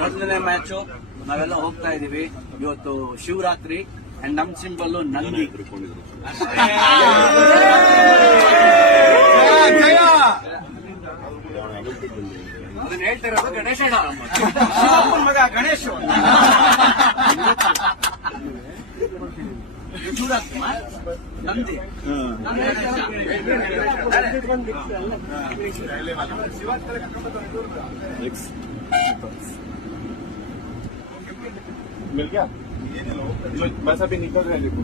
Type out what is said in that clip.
ಮೊದಲನೇ ಮ್ಯಾಚು ನಾವೆಲ್ಲ ಹೋಗ್ತಾ ಇದೀವಿ. ಇವತ್ತು ಶಿವರಾತ್ರಿ ಅಂಡ್ ನಮ್ ಸಿಂಬಲ್ ನಂದಿ. ಅದನ್ನ ಹೇಳ್ತಿರೋದು ಗಣೇಶ ಮಗ ಗಣೇಶ್. ನಂದಿ मिल गया बस अभी निकल रहे हैं देखो